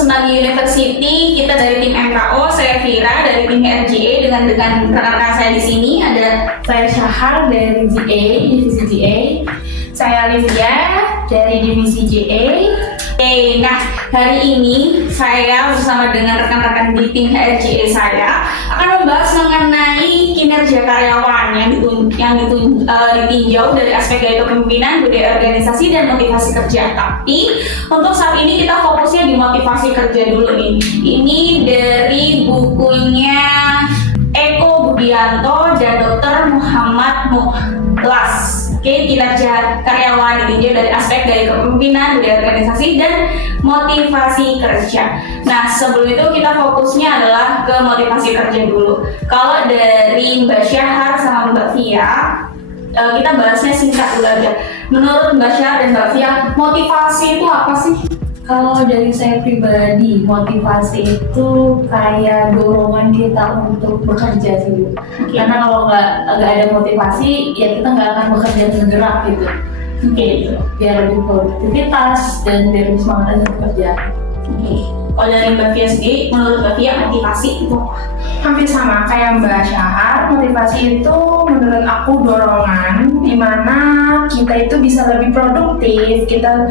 Semanggi University, kita dari tim MKO, saya Vira dari tim RGA dengan rekan-rekan saya di sini ada Saya Syahar dari GA, divisi GA. Saya Livia dari divisi GA. Oke, nah hari ini saya bersama dengan rekan-rekan di tim RGA saya akan membahas mengenai kinerja karyawan yang ditinjau dari aspek gaya kepemimpinan, budaya organisasi, dan motivasi kerja. Tapi untuk saat ini kita fokusnya di motivasi kerja dulu nih. Ini dari bukunya Eko Budianto dan Dr. Muhammad Mukhlas. Oke, kinerja karyawan ditinjau dari aspek gaya kepemimpinan, budaya organisasi, dan motivasi kerja. Nah, sebelum itu kita fokusnya adalah ke motivasi kerja dulu. Kalau dari Mbak Syahar sama Mbak Via, kita bahasnya singkat dulu aja. Menurut Mbak Syahar dan Mbak Via, motivasi itu apa sih? Kalau dari saya pribadi, motivasi itu kayak dorongan kita untuk bekerja sih, Bu. Karena kalau nggak ada motivasi, ya kita nggak akan bekerja bergerak gitu. Gitu. Biar lebih produktivitas dan biar lebih semangat dalam bekerja. Kalau dari Mbak Via sendiri, menurut Mbak Via motivasi itu Hampir sama kayak Mbak Syahar, motivasi itu menurut aku dorongan dimana kita itu bisa lebih produktif, kita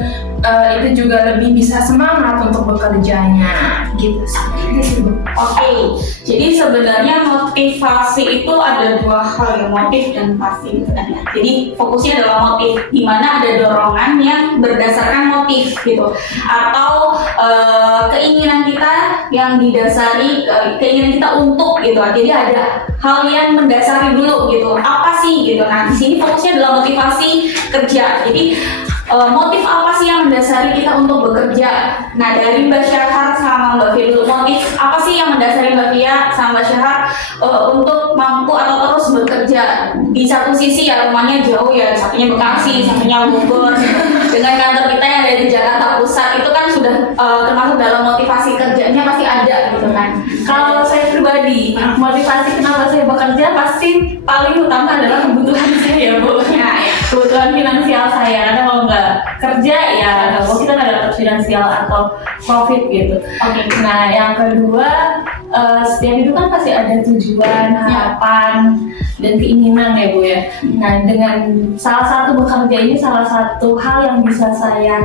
itu juga lebih bisa semangat untuk bekerjanya gitu sih. Oke, jadi sebenarnya motivasi itu ada dua hal ya, motif dan pasti gitu kan ya. Jadi fokusnya adalah motif, di mana ada dorongan yang berdasarkan motif gitu, atau keinginan kita yang didasari keinginan kita untuk gitu. Jadi ada hal yang mendasari dulu gitu. Apa sih gitu? Nah, di sini fokusnya adalah motivasi kerja. Jadi motif apa sih yang mendasari kita untuk bekerja? Nah, dari Mbak Syahar sama Mbak Via dulu, motif apa sih yang mendasari Mbak Via sama Mbak Syahar untuk mampu atau terus bekerja? Di satu sisi ya rumahnya jauh ya, satunya Bekasi, satunya Bogor. Dengan kantor kita yang ada di Jakarta Pusat, itu kan sudah termasuk dalam motivasi kerjanya pasti ada gitu kan. Kalau saya pribadi, motivasi kenapa saya bekerja pasti paling utama adalah kebutuhan saya ya, Bu. Ya, kebutuhan finansial saya, karena kalau nggak kerja ya nggak mau kita nggak dapat finansial atau profit gitu. Oke. Nah, yang kedua, setiap itu kan pasti ada tujuan, harapan, dan keinginan ya, Bu ya. Nah, dengan salah satu bekerja ini salah satu hal yang bisa saya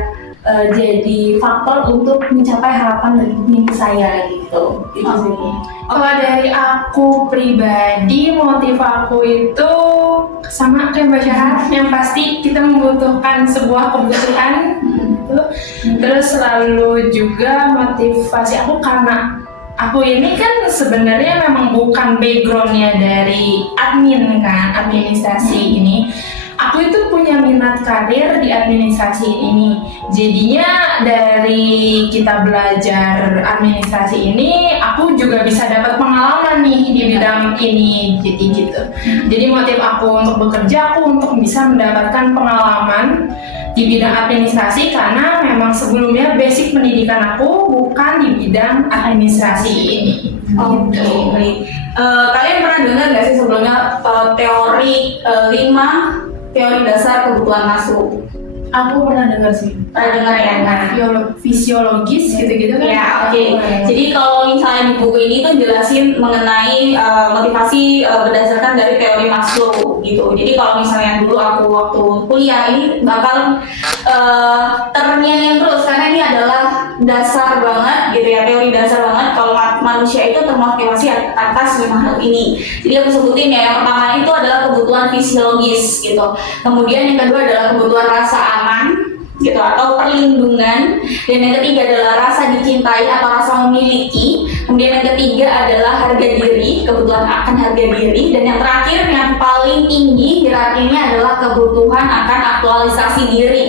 jadi faktor untuk mencapai harapan dan mimpi saya gitu. Itu sih. Kalau dari aku pribadi, motif aku itu sama kayak Mbak Syahar, yang pasti kita membutuhkan sebuah kebutuhan gitu. Terus selalu juga motivasi aku karena aku ini kan sebenarnya memang bukan backgroundnya dari admin kan, administrasi ini. Aku itu punya minat karir di administrasi ini. Jadinya dari kita belajar administrasi ini, aku juga bisa dapat pengalaman nih di bidang ini, jadi gitu. Jadi motif aku untuk bekerja, aku untuk bisa mendapatkan pengalaman di bidang administrasi karena memang sebelumnya basic pendidikan aku bukan di bidang administrasi ini. Oke, baik. Kalian pernah dengar nggak sih sebelumnya teori 5 teori dasar kebutuhan masuk? Aku pernah dengar sih. Pernah dengar ya? Nah, Fisiologis gitu-gitu kan? ya, oke. Jadi kalau misalnya di buku ini tuh jelasin mengenai motivasi berdasarkan dari teori Maslow gitu. Jadi kalau misalnya dulu aku waktu kuliah ini bakal terngiang-ngiang terus karena ini adalah dasar banget gitu ya, teori dasar banget kalau manusia itu termotivasi atas 5 hal ini. Jadi aku sebutin ya, yang pertama itu adalah kebutuhan fisiologis gitu. Kemudian yang kedua adalah kebutuhan rasa aman gitu atau perlindungan, dan yang ketiga adalah rasa dicintai atau rasa memiliki. Kemudian yang ketiga adalah harga diri, kebutuhan akan harga diri, dan yang terakhir yang paling tinggi hierarkinya adalah kebutuhan akan aktualisasi diri.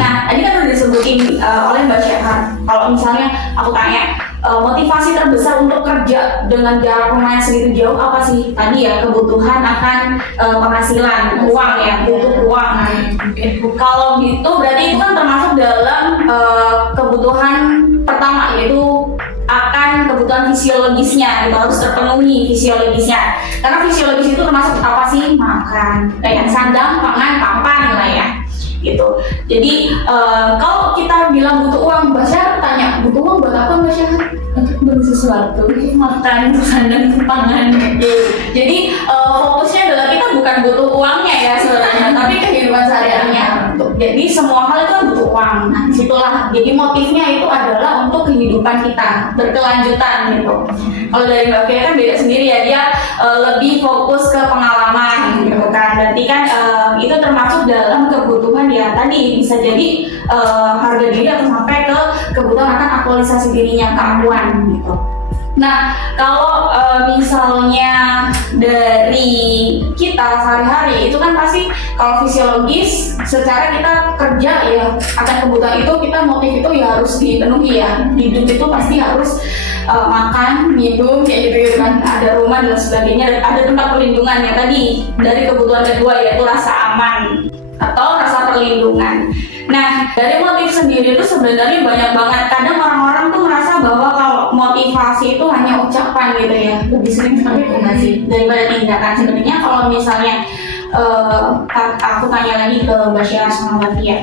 Nah, tadi kan udah disebutin oleh Mbak Syahar. Kalau misalnya aku tanya motivasi terbesar untuk kerja dengan jarak lumayan segitu jauh apa sih? Tadi ya kebutuhan akan penghasilan, uang ya, butuh uang. Kalau gitu berarti itu kan termasuk dalam kebutuhan pertama, yaitu akan kebutuhan fisiologisnya, itu harus terpenuhi fisiologisnya. Karena fisiologis itu termasuk apa sih? Makan, kayak sandang, pangan, papan lah ya. gitu. Jadi kalau kita bilang butuh uang, Mbak Syahar tanya butuh uang buat apa Mbak Syahar? Untuk beli sesuatu, makan, sandang, pangan. Jadi fokusnya adalah kita bukan butuh uangnya ya sebenarnya, tapi kehidupan sehari-harinya. Jadi semua hal itu kan butuh uang. Nah disitulah. Jadi motifnya itu adalah untuk kehidupan kita berkelanjutan gitu. Kalau dari Mbak Fia kan beda sendiri ya, dia lebih fokus ke pengalaman gitu kan. Berarti kan itu termasuk dalam kebutuhan ya tadi, bisa jadi harga diri atau sampai ke kebutuhan akan aktualisasi dirinya, keakuan gitu. Nah, kalau misalnya dari kita sehari-hari itu kan pasti kalau fisiologis secara kita kerja ya akan kebutuhan itu, kita motif itu ya harus dipenuhi ya. Hidup itu pasti harus makan, minum, kayak gitu kan, ada rumah dan sebagainya, dan ada tempat perlindungan ya tadi. Dari kebutuhan kedua yaitu rasa aman atau rasa perlindungan. Nah, dari motif sendiri itu sebenarnya banyak banget. Kadang orang-orang tuh merasa bahwa kalau motivasi itu hanya ucapan gitu ya, lebih sering seperti itu nggak sih daripada tindakan. Sebenarnya kalau misalnya aku tanya lagi ke Mbak Syahar sama Mbak Fia,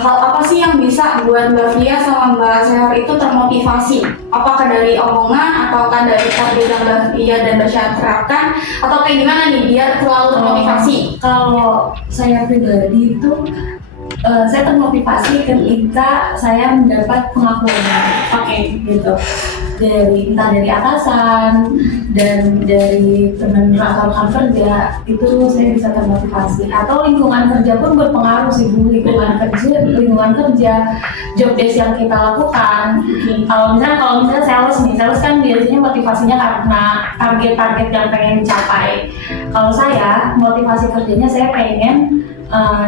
hal apa sih yang bisa buat Mbak Fia sama Mbak Syahar itu termotivasi? Apakah dari omongan, ataukah dari target yang Mbak Fia dan Mbak Syahar terapkan, atau kayak gimana nih biar selalu termotivasi? Kalau saya pribadi itu saya termotivasi ketika saya mendapat pengakuan, gitu, entah dari atasan dan dari teman atau rekan kerja, itu saya bisa termotivasi. Atau lingkungan kerja pun berpengaruh sih Bu, lingkungan kerja, job desk yang kita lakukan. Kalau misalnya sales kan biasanya motivasinya karena target-target yang pengen dicapai. Kalau saya motivasi kerjanya, saya pengen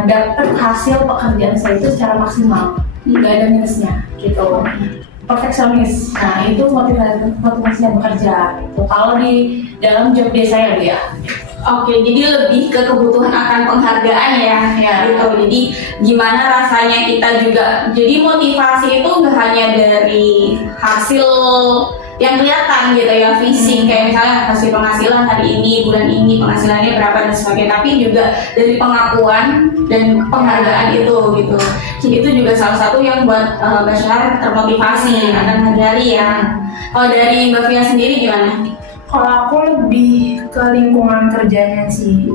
dapat hasil pekerjaan saya itu secara maksimal, nggak ada minusnya gitu. Perfeksionis, nah itu motivasi yang bekerja gitu. Kalau di dalam job desk saya ya. Oke, jadi lebih ke kebutuhan akan penghargaan ya, gitu. Jadi gimana rasanya kita juga, jadi motivasi itu nggak hanya dari hasil yang kelihatan gitu ya, fisik, kayak misalnya hasil penghasilan hari ini, bulan ini penghasilannya berapa dan sebagainya, tapi juga dari pengakuan dan penghargaan itu gitu. Jadi itu juga salah satu yang buat Mbak Syahar termotivasi akan hari-hari ya. Kalau dari Mbak Fia sendiri gimana? Kalau aku lebih ke lingkungan kerjanya sih,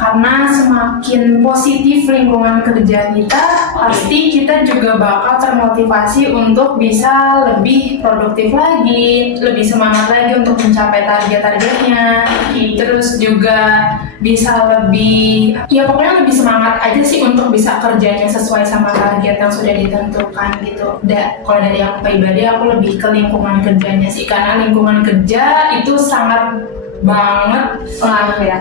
karena semakin positif lingkungan kerja kita, pasti kita juga bakal termotivasi untuk bisa lebih produktif lagi, lebih semangat lagi untuk mencapai target-targetnya, terus juga bisa lebih, ya pokoknya lebih semangat aja sih untuk bisa kerjanya sesuai sama target yang sudah ditentukan gitu. Kalau dari aku pribadi, aku lebih ke lingkungan kerjanya sih, karena lingkungan kerja itu sangat banget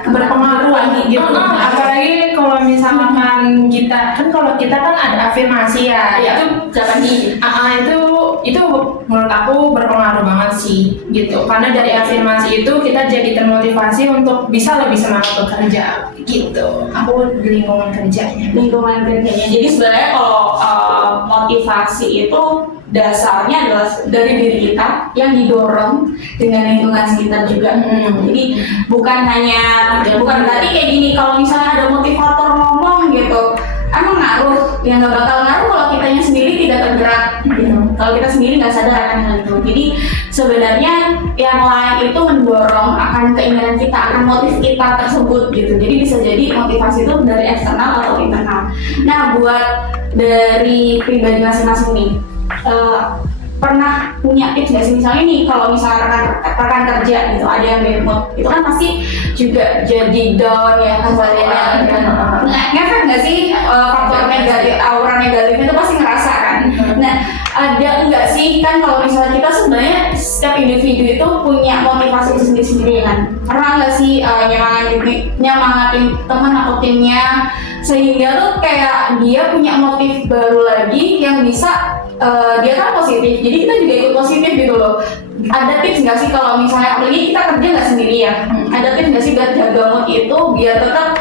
berpengaruh gitu. Apalagi kalau misalkan kita kan ada afirmasi ya, itu Japandi. Itu menurut aku berpengaruh banget sih gitu. Karena dari afirmasi itu kita jadi termotivasi untuk bisa lebih semangat bekerja gitu. Aku di lingkungan kerjanya. Jadi sebenarnya kalau motivasi itu dasarnya adalah dari diri kita yang didorong dengan lingkungan sekitar juga. Jadi bukan berarti kayak gini, kalau misalnya ada motivator ngomong gitu, emang ngaruh? Ya nggak bakal ngaruh kalau kitanya sendiri tidak tergerak gitu. Kalau kita sendiri nggak sadar akan hal itu. Jadi sebenarnya yang lain itu mendorong akan keinginan kita, akan motif kita tersebut gitu. Jadi bisa jadi motivasi itu dari eksternal atau internal. Nah, buat dari pribadi masing-masing nih, pernah punya tips nggak sih, misalnya nih kalau misalnya rekan kerja gitu ada yang bad mood, itu kan pasti juga jadi down ya kebadannya kan. Ngefek nggak sih faktor negatif, aura negatifnya itu pasti ngerasa kan. Nah, ada nggak sih kan kalau misalnya kita sebenarnya setiap individu itu punya motivasi sendiri-sendiri kan, pernah nggak sih nyemangatin teman atau timnya sehingga tuh kayak dia punya motif baru lagi yang bisa dia kan positif, jadi kita juga ikut positif gitu loh. Ada tips nggak sih kalau misalnya apalagi kita kerja nggak sendiri ya, ada tips nggak sih buat jaga mood itu biar tetap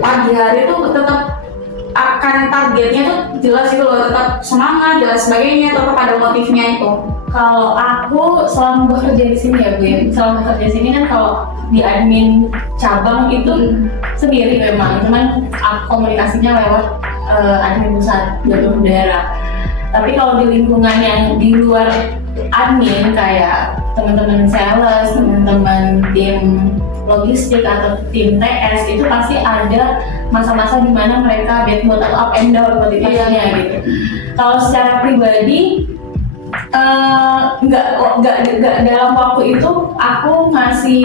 pagi hari tuh tetap akan targetnya tuh jelas gitu loh, tetap semangat dan sebagainya, tetap ada motifnya itu. Kalau aku selama bekerja di sini ya Bu ya, selama bekerja di sini kan kalau di admin cabang itu sendiri memang, cuman komunikasinya lewat admin pusat jalur udara. Tapi kalau di lingkungan yang di luar admin kayak teman-teman sales, teman-teman tim logistik atau tim TS itu pasti ada masa-masa di mana mereka bad mood atau up and down motivasinya gitu. Kalau secara pribadi nggak dalam waktu itu aku ngasih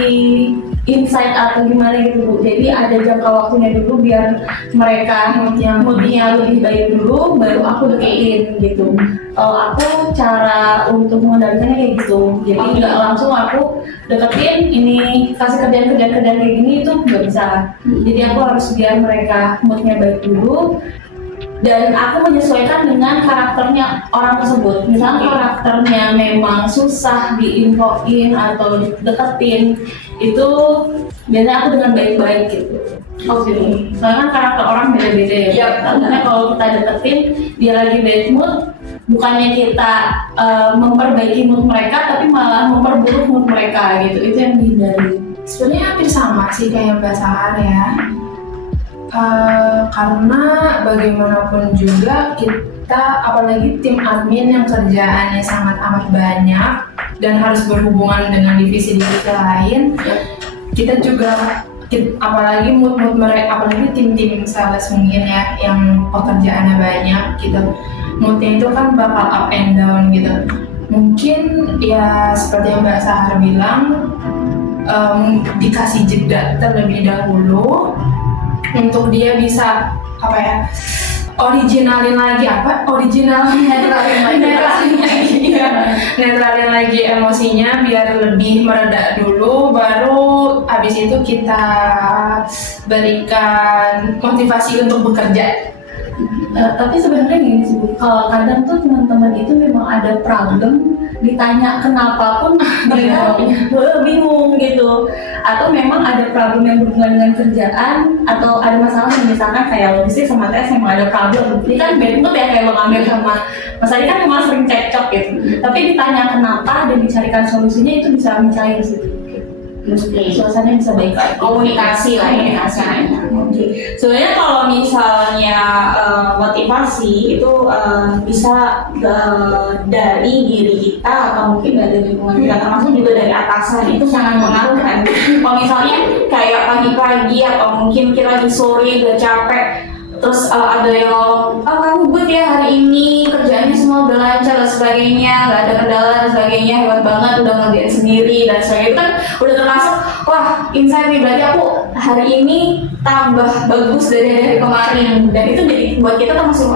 insight atau gimana gitu Bu. Jadi ada jangka waktunya dulu biar mereka moodnya lebih baik dulu, baru aku deketin gitu. Kalau aku cara untuk mengendalikannya kayak gitu. Jadi nggak langsung aku deketin ini kasih kerjaan kayak gini itu nggak bisa. Jadi aku harus biar mereka moodnya baik dulu. Dan aku menyesuaikan dengan karakternya orang tersebut. Misalnya karakternya memang susah diinfoin atau deketin, itu biasanya aku dengan baik-baik gitu. Gitu. Soalnya kan karakter orang beda-beda ya. Iya. Karena kalau kita deketin dia lagi bad mood, bukannya kita memperbaiki mood mereka, tapi malah memperburuk mood mereka gitu. Itu yang dihindari. Sebenarnya hampir sama sih kayak Mbak Sahar ya. Karena bagaimanapun juga kita, apalagi tim admin yang kerjaannya sangat amat banyak dan harus berhubungan dengan divisi-divisi lain, kita juga apalagi mood mereka, apalagi tim-tim sales mungkin ya yang pekerjaannya banyak gitu, moodnya itu kan bakal up and down gitu. Mungkin ya seperti yang Mbak Sahar bilang, dikasih jeda terlebih dahulu untuk dia bisa netralin lagi emosinya biar lebih mereda dulu, baru habis itu kita berikan motivasi untuk bekerja. Tapi sebenarnya gini sih Bu, kalau kadang tuh teman-teman itu memang ada problem, ditanya kenapa pun mereka bingung gitu, atau memang ada problem yang berhubungan dengan kerjaan, atau ada masalah yang misalkan kayak logistik sama TS memang ada problem. Ini kan bad mood ya, kayak Bang Amir sama Mas Adi kan memang sering cekcok gitu, tapi ditanya kenapa dan dicarikan solusinya itu bisa mencair di situ. Suasananya bisa baik, Komunikasi lah ya. Oke. Sebenarnya kalau misalnya motivasi itu bisa dari diri kita atau mungkin dari lingkungan kita, termasuk juga dari atasan, itu sangat mengaruh kan. Kalau misalnya kayak pagi-pagi atau mungkin kita lagi sore udah capek, terus ada yang ngomong, kamu good ya hari ini, kerjaannya semua udah lancar dan sebagainya, nggak ada kendala dan sebagainya, hebat banget udah ngerjain sendiri dan sebagainya. Itu kan udah termasuk, wah insight nih, berarti aku hari ini tambah bagus dari hari kemarin, dan itu jadi buat kita termasuk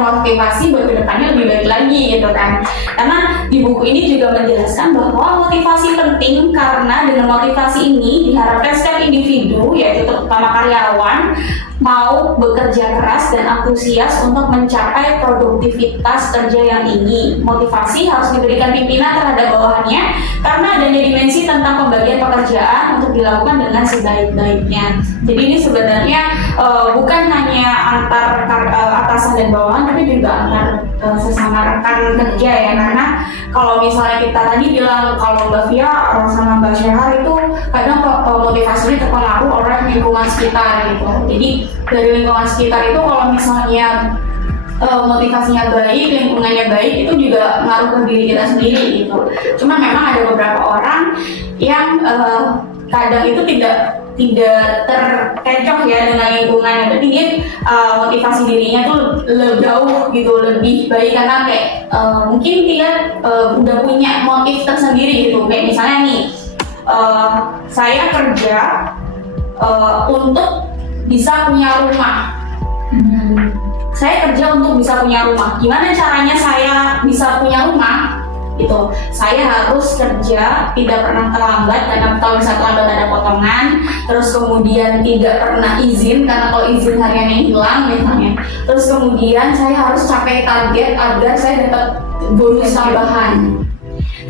motivasi buat kedepannya lebih baik lagi gitu kan. Karena di buku ini juga menjelaskan bahwa motivasi penting, karena dengan motivasi ini diharapkan setiap individu, yaitu terutama karyawan, mau bekerja keras dan antusias untuk mencapai produktivitas kerja yang tinggi. Motivasi harus diberikan pimpinan terhadap bawahannya karena adanya dimensi tentang pembagian pekerjaan untuk dilakukan dengan sebaik-baiknya. Jadi ini sebenarnya bukan hanya antar atasan dan bawahan, tapi juga antar sesama rekan kerja ya. Karena kalau misalnya kita tadi bilang kalau Mbak Fia sama Mbak Syahar itu kadang motivasinya terpengaruh oleh lingkungan sekitar gitu. Jadi dari lingkungan sekitar itu kalau misalnya motivasinya baik, lingkungannya baik, itu juga ngaruh ke diri kita sendiri gitu. Cuma memang ada beberapa orang yang kadang itu tidak terkecoh ya dengan lingkungan, tapi dia motivasi dirinya tuh lebih jauh gitu, lebih baik karena kayak mungkin dia udah punya motif tersendiri gitu. Kayak misalnya nih, saya kerja untuk bisa punya rumah. Saya kerja untuk bisa punya rumah. Gimana caranya saya bisa punya rumah? Itu saya harus kerja, tidak pernah terlambat, karena kalau misalnya terlambat ada potongan. Terus kemudian tidak pernah izin, karena kalau izin hariannya hilang misalnya. Terus kemudian saya harus capai target agar saya dapat bonus tambahan.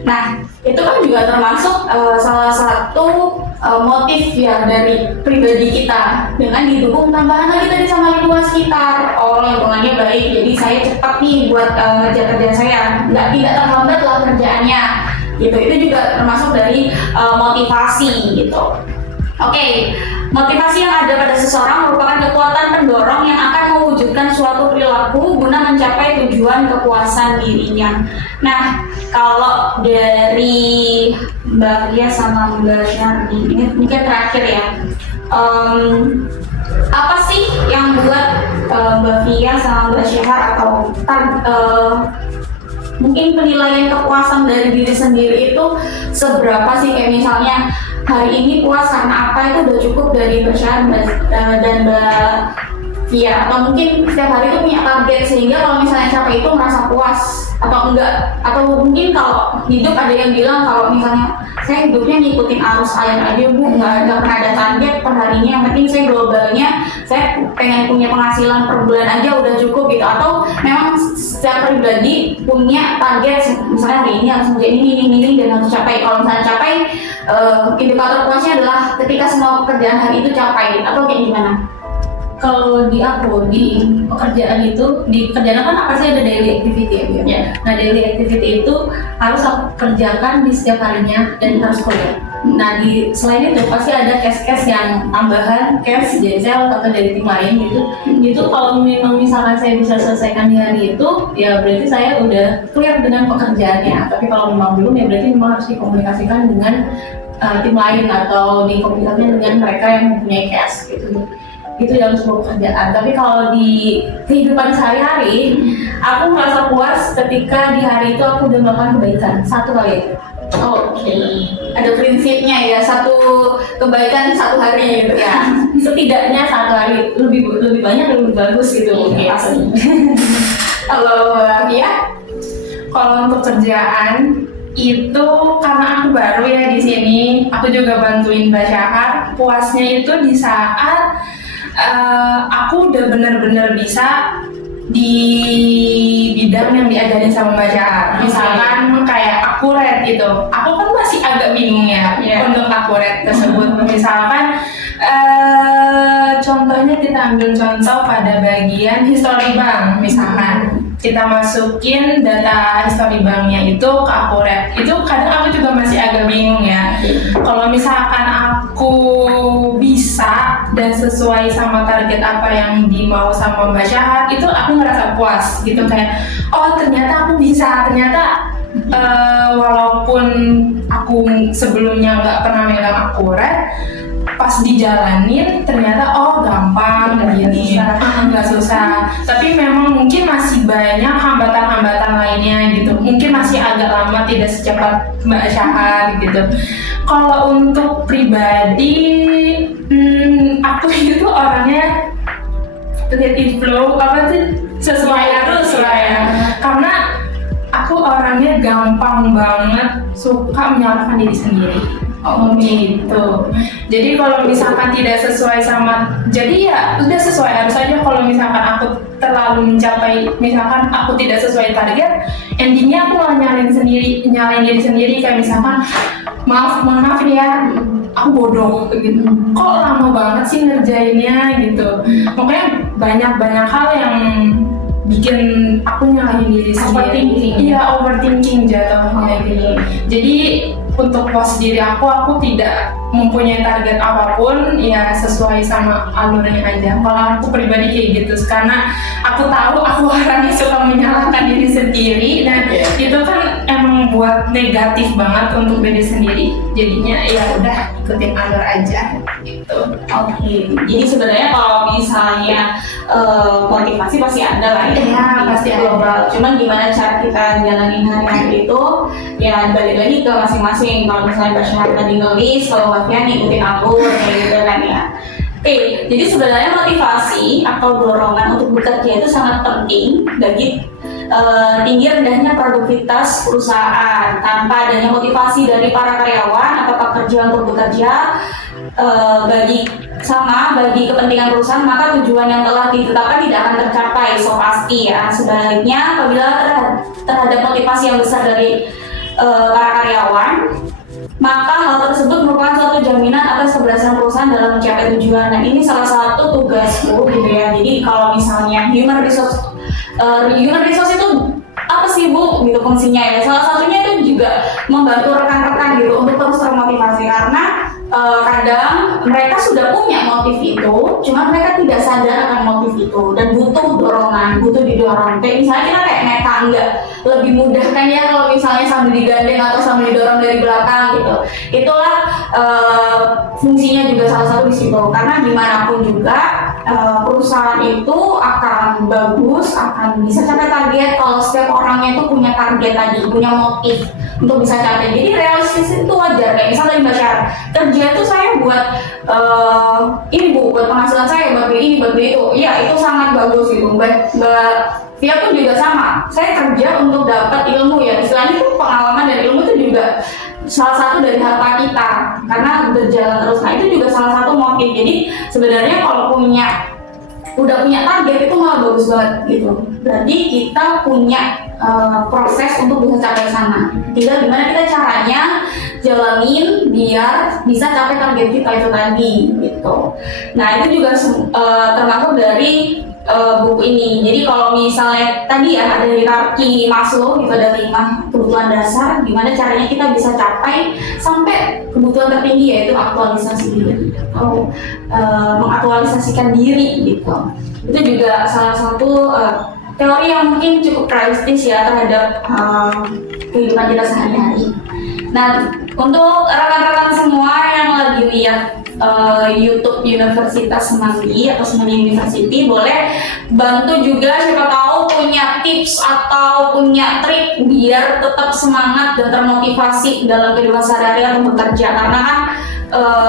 Nah, itu kan juga termasuk salah satu motif ya dari pribadi kita dengan didukung tambahan lagi tadi sama lingkungan sekitar. Oh, lingkungannya baik, jadi saya cepat nih buat ngerjain kerjaan saya, tidak terhambat lah kerjaannya gitu. Itu juga termasuk dari motivasi gitu. Oke, motivasi yang ada pada seseorang merupakan kekuatan pendorong yang akan mewujudkan suatu perilaku guna mencapai tujuan kepuasan dirinya. Nah, kalau dari Mbak Ria sama Mbak Syarni, ini mungkin terakhir ya. Apa sih yang buat Mbak Ria sama Mbak Syahar atau mungkin penilaian kepuasan dari diri sendiri itu seberapa sih? Kayak misalnya hari ini puas karena apa, itu udah cukup dari Mbak Syahar dan Mbak Ria, atau mungkin setiap hari itu punya target sehingga kalau misalnya capek itu merasa puas atau enggak, atau mungkin kalau hidup ada yang bilang kalau misalnya saya hidupnya ngikutin arus air aja bu, nggak pernah ada target per harinya, yang penting saya globalnya saya pengen punya penghasilan per bulan aja udah cukup gitu. Atau memang setiap pribadi punya target, misalnya hari ini harus ngerjain ini dan harus capai. Kalau misalnya capai, indikator puasnya adalah ketika semua pekerjaan hari itu capai, atau kayak gimana? Kalau di aku, di pekerjaan itu, di pekerjaan kan apa sih ada daily activity ya Bu? Ya. Nah daily activity itu harus aku kerjakan di setiap harinya dan harus kuliah. Nah selain itu pasti ada case-case yang tambahan, case JSL atau dari tim lain gitu. Itu kalau memang misalkan saya bisa selesaikan di hari itu, ya berarti saya udah clear dengan pekerjaannya. Tapi kalau memang belum, ya berarti memang harus dikomunikasikan dengan tim lain atau dikomunikasikan dengan mereka yang mempunyai case gitu. Itu dalam sebuah pekerjaan. Tapi kalau di kehidupan sehari-hari, aku merasa puas ketika di hari itu aku udah melakukan kebaikan satu kali. Oke, ada prinsipnya ya, satu kebaikan satu hari gitu ya. Setidaknya satu hari, lebih banyak lebih bagus gitu. Oke, pasti. Kalau Ria? Kalau untuk kerjaan itu karena aku baru ya di sini, aku juga bantuin Mbak Syahar. Puasnya itu di saat aku udah benar-benar bisa di bidang yang diajarin sama Mbak Syahar. Misalkan kayak akurat gitu, aku kan masih agak bingung ya untuk akurat tersebut. Misalkan contohnya kita ambil contoh pada bagian history bank, misalkan kita masukin data history banknya itu ke akurat, itu kadang aku juga masih agak bingung ya. Kalau misalkan aku bisa dan sesuai sama target apa yang dimau sama Mbak Syahar, itu aku ngerasa puas gitu, kayak oh ternyata aku bisa, ternyata walaupun aku sebelumnya nggak pernah megang akurat, pas dijalanin ternyata oh gampang gini, nggak susah. Tapi memang mungkin masih banyak hambatan-hambatan lainnya gitu, mungkin masih agak lama, tidak secepat Mbak Syahar gitu. Kalau untuk pribadi, aku itu orangnya let it flow, apa sih, sesuai arus lah ya. Karena aku orangnya gampang banget suka menyalahkan diri sendiri. Oh gitu. Jadi kalau misalkan tidak sesuai sama, jadi ya udah sesuai harus aja. Kalau misalkan aku terlalu mencapai, misalkan aku tidak sesuai target, endingnya aku malah nyalain diri sendiri. Kayak misalkan mohon maaf ya, aku bodoh gitu. Kok lama banget sih ngerjainnya gitu. Pokoknya banyak hal yang bikin aku nyalahin diri sendiri. Iya, overthinking jatuhnya gini. Jadi untuk puas diri aku tidak mempunyai target apapun, ya sesuai sama alurnya aja. Kalau aku pribadi kayak gitu, karena aku tahu aku orangnya suka menyalahkan diri sendiri, dan itu kan emang buat negatif banget untuk diri sendiri. Jadinya ya udah ikutin alur aja gitu. Oke, jadi sebenarnya kalau misalnya motivasi pasti ada lah ya. Iya, pasti global. Cuman gimana cara kita jalanin hari-hari itu, ya balik lagi ke masing-masing. Kalau misalnya Mbak Syahar tadi nulis, kalau Mbak Fia ngikutin alur kayak gitu kan ya. Oke, jadi sebenarnya motivasi atau dorongan untuk bekerja itu sangat penting bagi tinggi rendahnya produktivitas perusahaan. Tanpa adanya motivasi dari para karyawan atau pekerja untuk bekerja bagi kepentingan perusahaan, maka tujuan yang telah ditetapkan tidak akan tercapai. So pasti ya. Sebaliknya, apabila terhadap motivasi yang besar dari para karyawan, maka hal tersebut merupakan suatu jaminan tujuan. Nah ini salah satu tugasku gitu ya. Jadi kalau misalnya human resource itu apa sih Bu gitu fungsinya ya? Salah satunya itu juga membantu rekan-rekan gitu untuk terus termotivasi karena kadang mereka sudah punya motif itu, cuma mereka tidak sadar akan motif itu dan butuh dorongan, butuh didorong. Kayak misalnya kita kayak naik tangga, lebih mudah kan ya kalau misalnya sambil digandeng atau sambil didorong dari belakang gitu. Itulah fungsinya juga salah satu di situ. Karena gimana pun juga perusahaan itu akan bagus, akan bisa capai target kalau setiap orangnya itu punya target tadi, punya motif untuk bisa capai. Jadi realistis itu wajar. Kayak misalnya dari Mbak Syara, kerja itu saya buat ini Bu, buat penghasilan saya, buat beli ini, buat beli itu. Iya, itu sangat bagus gitu. Mbak Via pun juga sama. Saya kerja untuk dapat ilmu ya. Istilahnya itu pengalaman dan ilmu itu juga salah satu dari harta kita karena berjalan terus. Nah itu juga salah satu motif. Jadi sebenarnya kalau udah punya target itu malah bagus banget gitu. Berarti kita punya proses untuk bisa capai sana. Tinggal gimana kita caranya jalanin biar bisa capai target kita itu tadi gitu. Nah itu juga termasuk dari buku ini. Jadi kalau misalnya tadi ya ada hierarki Maslow gitu, ada 5 kebutuhan dasar, gimana caranya kita bisa capai sampai kebutuhan tertinggi yaitu aktualisasi diri atau mengaktualisasikan diri gitu. Itu juga salah satu teori yang mungkin cukup realistis ya terhadap kehidupan kita sehari-hari. Nah, untuk rekan-rekan semua yang lagi lihat YouTube Universitas Semanggi atau Semanggi University, boleh bantu juga siapa tahu punya tips atau punya trik biar tetap semangat dan termotivasi dalam kehidupan sehari-hari atau bekerja. Karena kan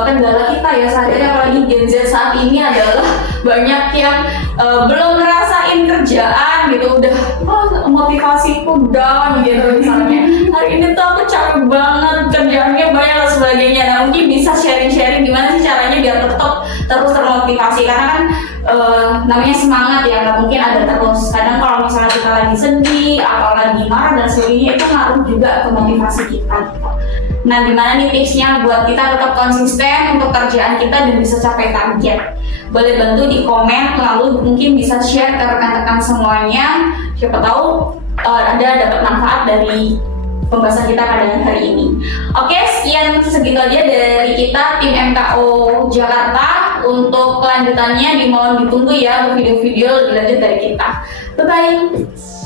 kendala kita ya sehari-hari apalagi Gen Z saat ini adalah banyak yang belum ngerasain kerjaan gitu, udah motivasiku down gitu misalnya. Hari ini tuh aku capek banget, kerjaannya banyak dan sebagainya. Nah mungkin bisa sharing-sharing gimana sih caranya biar tetap terus termotivasi karena kan namanya semangat ya, nggak mungkin ada terus. Kadang kalau misalnya kita lagi sedih atau lagi marah dan sebagainya itu ngaruh juga ke motivasi kita gitu. Nah gimana nih tipsnya buat kita tetap konsisten untuk kerjaan kita dan bisa capai target? Boleh bantu di komen, lalu mungkin bisa share ke rekan-rekan semuanya. Siapa tahu ada dapat manfaat dari pembahasan kita pada hari ini. Oke, segitu aja dari kita tim MKO Jakarta. Untuk kelanjutannya dimohon ditunggu ya untuk video-video lebih lanjut dari kita. Bye bye.